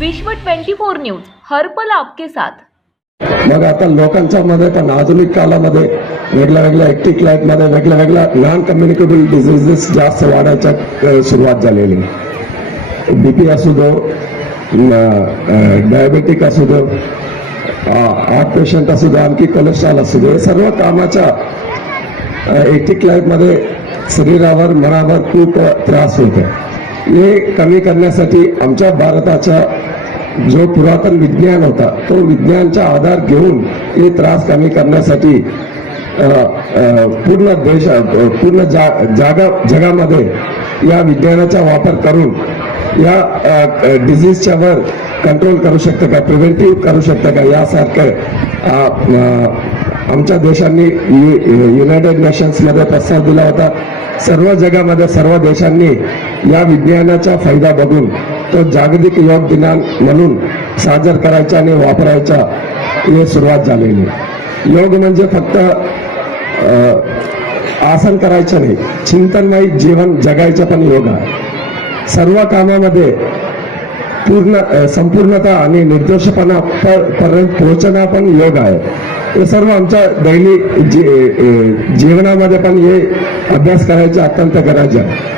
विश्व 24 न्यूज हरपल आपके साथ. मग आता लोकांच्या मध्ये पण आधुनिक काळामध्ये वेगळ्या वेगळ्या एक्टिक लाईफमध्ये वेगळ्या वेगळ्या नॉन कम्युनिकेबल डिझिजेस जास्त वाढायच्या सुरुवात झालेली. बीपी असू दो डायबेटिक असू दो हार्ट पेशंट असू दे आणखी कोलेस्ट्रॉल असू दे सर्व कामाच्या ऍक्टिक लाईफमध्ये शरीरावर मनावर खूप त्रास होतो हे कमी करण्यासाठी आमच्या भारताचा जो पुरातन विज्ञान होता तो विज्ञानचा आधार घेऊन हे त्रास कमी करण्यासाठी पूर्ण देश पूर्ण जा जागा जगामध्ये या विज्ञानाचा वापर करून या डिझीजच्या वर कंट्रोल करू शकतं का प्रिव्हेंटिव्ह करू शकतं का यासारखं आमच्या देशांनी युनायटेड नेशन्समध्ये प्रस्ताव दिला होता. सर्व जगामध्ये सर्व देशांनी या विज्ञानाचा फायदा बघून तो जागतिक योग दिनांक म्हणून साजर करायचा आणि वापरायचा हे सुरुवात झालेली. योग म्हणजे फक्त आसन करायचं नाही चिंतनमय जीवन जगायचं पण योग आहे. सर्व कामामध्ये पूर्ण संपूर्णता आणि निर्दोषपणा पर्यंत पोहोचणं पण योग आहे. हे सर्व आमच्या दैनिक जी- जीवनामध्ये पण हे अभ्यास करायचे अत्यंत गरज आहे.